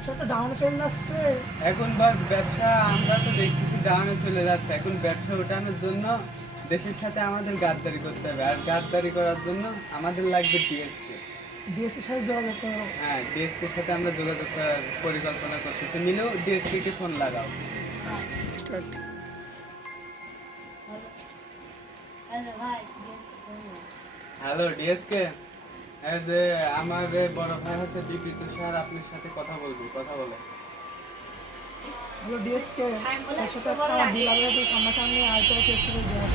ব্যবসা তো ডাউনে চলে যাচ্ছে। এখন বস ব্যবসা আমরা তো দেখতেছি ডাউনে চলে যাচ্ছে। এখন ব্যবসা ওঠানোর জন্য দেশের সাথে আমাদের গাদ্দারি করতে হবে, আর গাদ্দারি করার জন্য আমাদের লাগবে ডিএসকে। ডিএসসির সাথে যোগাযোগ করো। হ্যাঁ, ডিএসকে এর সাথে আমরা যোগাযোগ করার পরিকল্পনা করতেছি। মিলেও ডিএসকে কে ফোন লাগাও। হ্যালো ভাই, হ্যালো ডিএসকে, এই যে আমার বড় ভাই হচ্ছে বিপি তুষার, আপনার সাথে কথা বলবি, কথা বলে। হ্যালো ডিএসকে, ওর সাথে একটা আমার ডিল লাগবে, তো সামনাসামনি আয়তো চেক করে দেওয়া।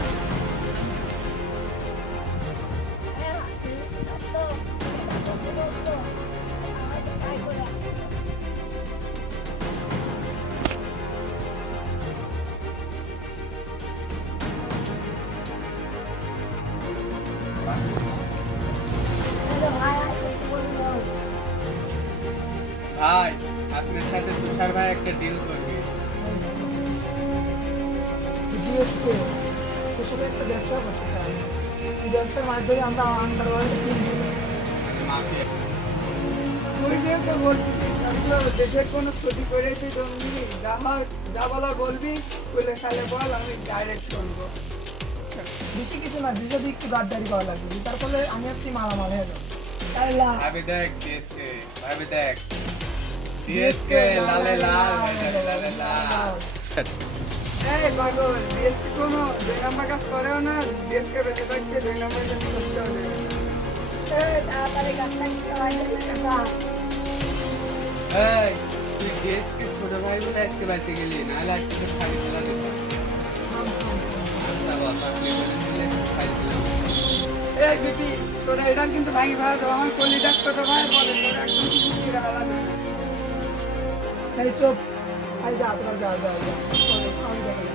ভাই, আপনার সাথে তুষার ভাই একটা ডিল করবে। ডিএসকে ওর সাথে একটা ব্যবসা করতে চাই। এই ব্যবসার মাধ্যমে আমরা আন্ডারওয়ার্ল্ডে কিনবো। মাফিয়া। তুই যেহেতু বলতেছিস তাহলে দেশের কোনো ক্ষতি করেছি জঙ্গি যা বলার বলবি, বলে খালে বল, আমি ডাইরেক্ট শুনবো। বেশি কিছু না, দেশে একটু গাদ্দারি করা লাগবে, তার ফলে আমি একটি মালামাল হয়ে যাবো। তাই লা ভাবি দেখ ডিএসকে, ভাবি দেখ ডিএসকে, লালে লাল, লালে লাল। এই পাগল, দেশকে কোনো 2 নম্বর কাজ করেও না, দেশকে বেঁচে থাকতে 2 নম্বর কাজ করতে হবে। এই, তুই ডিএসকে ছোট ভাই বলে আজকে বাঁচে গেলি, নাহলে আজকে তো শাড়ি তোলা দিতাম। আচ্ছা বস, আপনি বলেছিলেন শাড়ি তোলা। এই বিপি, তোরা এটা কিন্তু ভাঙি ভাড়া দেবো, আমার কলিটা ছোট ভাই বলে, তোরা একদম কিছু ছিঁড়ে আলাদা। এই চুপ, আই যা তোরা যা যা যা আমি দেখে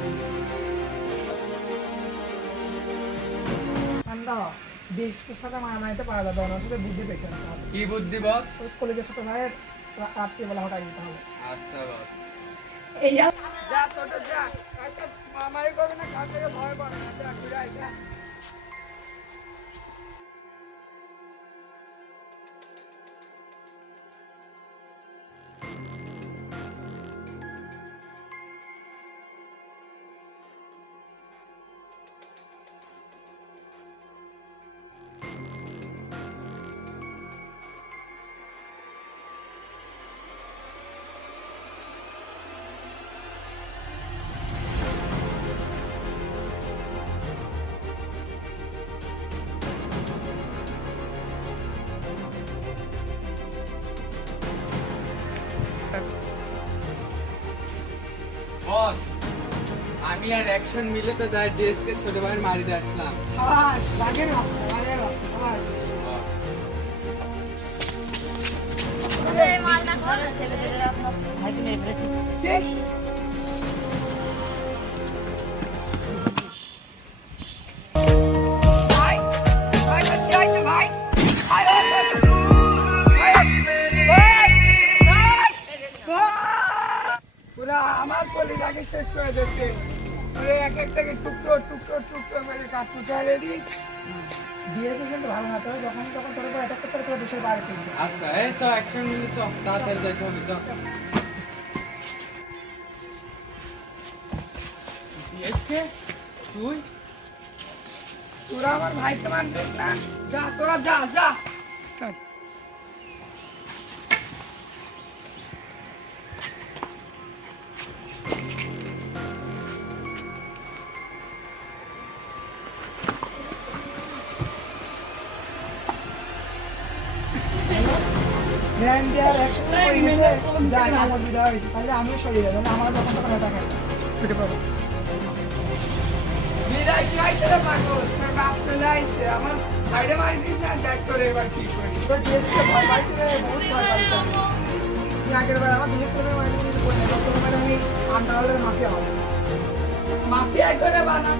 ঠান্ডা দেশকে সাথে মানাইতে পারা যাবে না, সাথে বুদ্ধি দেখে আনতে হবে। কি বুদ্ধি বস? ওই কলেজের ছোট ভাইয়ের রাত্রিবেলা হঠাৎ দিতে হবে। আচ্ছা বস। এই যা যা ছোট যা, কার সাথে মারামারি করবে না, কার থেকে ভয় পাবে না, যা ঘুরে আয়, যা। বস, আমি আর অ্যাকশন মিলে তো যাই ডিএসকে ছোট ভাইয়ের মারিতে আসলাম। সাবাস, লাগের ভাত, লাগের ভাত, সাবাস। বস, কি? ভাই, ভাই, কি হয়েছে ভাই? ভাই, ভাই, ভাই, ভাই, ভাই, ভাই। পুরা আমার কলিটাকে শেষ করে দিচ্ছে। ওরে এক একটাকে টুকরো টুকরো টুকরো করে কাজ কোথায় রেডি? দিয়েছে কিন্তু ভালো না, তবে যখন তখন তোর উপর অ্যাটাক করতে তোর দেশের বাইরে ছিল। আচ্ছা এই চ, অ্যাকশন মিলে চ, তাড়াতাড়ি যাইতে হবে, চ। ডিএসকে তুই তোরা আমার ভাইকে মারছিস না? যা, তোরা যা যা। ধ্যান দেওয়ার অ্যাকশন করে গেছে, যা আমার বিদায় হয়েছে, তাহলে আমিও সরিয়ে যাবো, আমার যখন তখন অ্যাটাক হয় উঠে পাবো। বিদায় কি হয়েছে রে পাগল? তোর বাপ চলে আইছে, আমার ভাইরে মারিস না, দেখ তোর এবার কি করি। তোর ডিএসকে ভয় পাইছে রে, বহুত ভয় পাইছে। তুই আগের বার আমার ডিএসকে মাইনে কিছু বলি না, তখন আমি আন্ডারওয়ার্ল্ডের মাফিয়া হবো। মাফিয়া করে বানা।